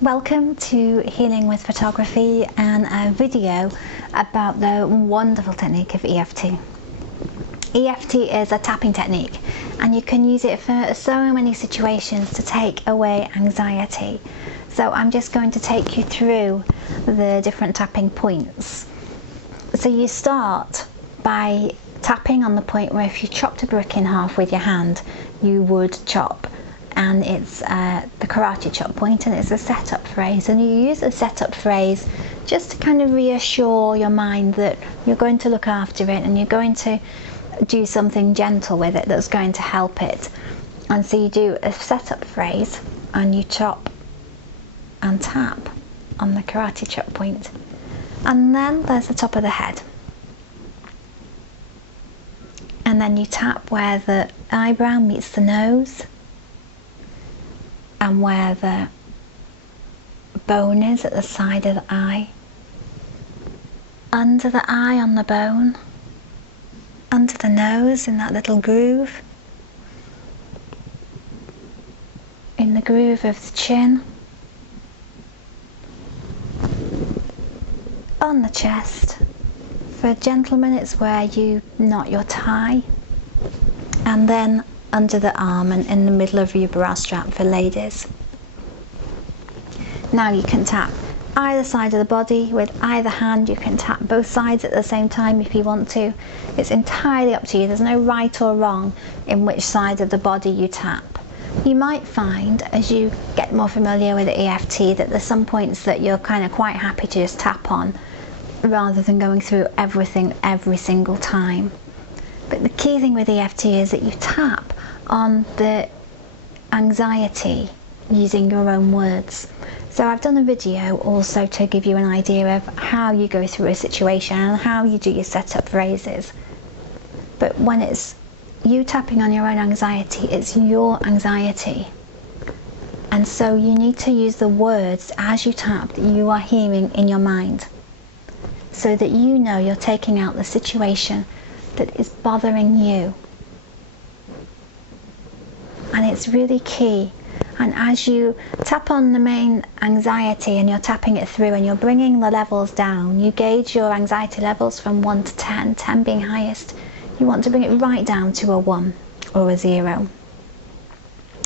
Welcome to Healing with Photography and a video about the wonderful technique of EFT. EFT is a tapping technique and you can use it for so many situations to take away anxiety. So I'm just going to take you through the different tapping points. So you start by tapping on the point where if you chopped a brick in half with your hand, you would chop. And it's the karate chop point, and it's a setup phrase, and you use a setup phrase just to kind of reassure your mind that you're going to look after it and you're going to do something gentle with it that's going to help it. And so you do a setup phrase and you chop and tap on the karate chop point, and then there's the top of the head, and then you tap where the eyebrow meets the nose and where the bone is at the side of the eye, under the eye on the bone, under the nose in that little groove, in the groove of the chin, on the chest. For a gentleman it's where you knot your tie, and then under the arm and in the middle of your bra strap for ladies. Now you can tap either side of the body with either hand. You can tap both sides at the same time if you want to. It's entirely up to you. There's no right or wrong in which side of the body you tap. You might find as you get more familiar with the EFT that there's some points that you're kind of quite happy to just tap on rather than going through everything every single time. But the key thing with EFT is that you tap on the anxiety using your own words. So I've done a video also to give you an idea of how you go through a situation and how you do your setup phrases. But when it's you tapping on your own anxiety, it's your anxiety. And so you need to use the words as you tap that you are hearing in your mind, so that you know you're taking out the situation that is bothering you. And it's really key. And as you tap on the main anxiety and you're tapping it through and you're bringing the levels down, you gauge your anxiety levels from 1 to 10, 10 being highest. You want to bring it right down to a 1 or a 0.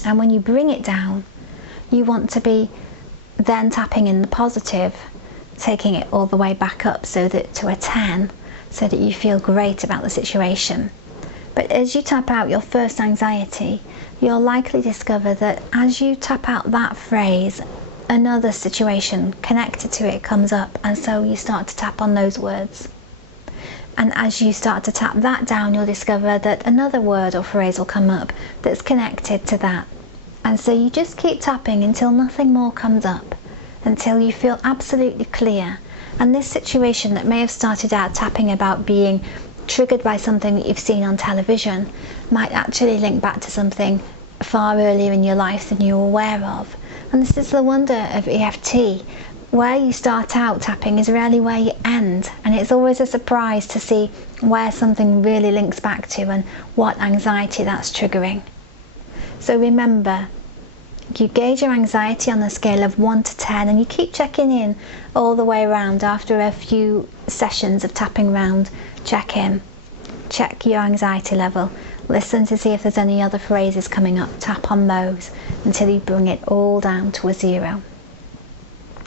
And when you bring it down, you want to be then tapping in the positive, taking it all the way back up so that to a 10, so that you feel great about the situation. But as you tap out your first anxiety, you'll likely discover that as you tap out that phrase, another situation connected to it comes up, and so you start to tap on those words. And as you start to tap that down, you'll discover that another word or phrase will come up that's connected to that. And so you just keep tapping until nothing more comes up, until you feel absolutely clear. And this situation that may have started out tapping about being triggered by something that you've seen on television might actually link back to something far earlier in your life than you're aware of. And this is the wonder of EFT. Where you start out tapping is rarely where you end, and it's always a surprise to see where something really links back to and what anxiety that's triggering. So remember, you gauge your anxiety on the scale of 1 to 10, and you keep checking in all the way around after a few sessions of tapping round. Check in, check your anxiety level, listen to see if there's any other phrases coming up, tap on those until you bring it all down to a 0.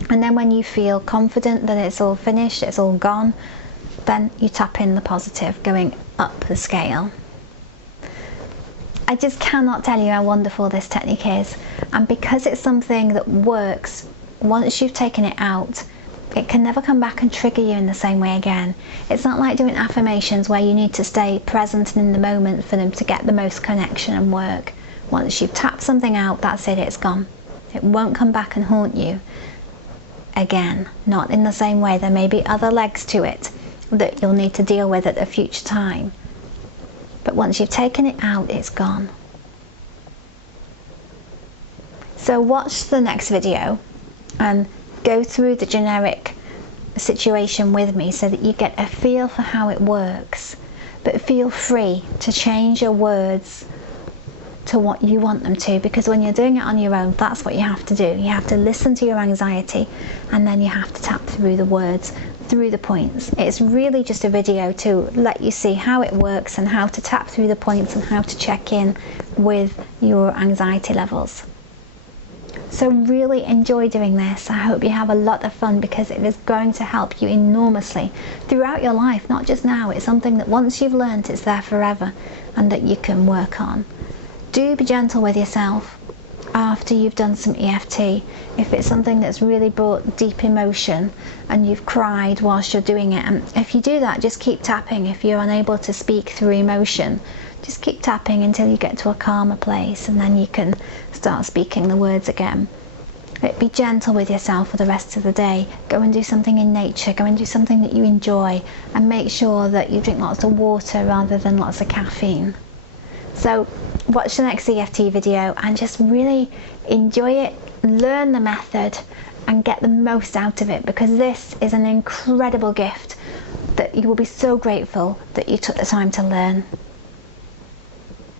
And then when you feel confident that it's all finished, it's all gone, then you tap in the positive, going up the scale. I just cannot tell you how wonderful this technique is, and because it's something that works once you've taken it out, it can never come back and trigger you in the same way again. It's not like doing affirmations where you need to stay present and in the moment for them to get the most connection and work. Once you've tapped something out, that's it, it's gone. It won't come back and haunt you again, not in the same way. There may be other legs to it that you'll need to deal with at a future time. But once you've taken it out, it's gone. So watch the next video and go through the generic situation with me so that you get a feel for how it works. But feel free to change your words to what you want them to, because when you're doing it on your own, that's what you have to do. You have to listen to your anxiety, and then you have to tap through the words, through the points. It's really just a video to let you see how it works and how to tap through the points and how to check in with your anxiety levels. So really enjoy doing this. I hope you have a lot of fun, because it is going to help you enormously throughout your life, not just now. It's something that once you've learned, it's there forever and that you can work on. Do be gentle with yourself after you've done some EFT. If it's something that's really brought deep emotion and you've cried whilst you're doing it, and if you do that, just keep tapping. If you're unable to speak through emotion, just keep tapping until you get to a calmer place, and then you can start speaking the words again. But be gentle with yourself for the rest of the day. Go and do something in nature, go and do something that you enjoy, and make sure that you drink lots of water rather than lots of caffeine. So watch the next EFT video and just really enjoy it, learn the method and get the most out of it, because this is an incredible gift that you will be so grateful that you took the time to learn.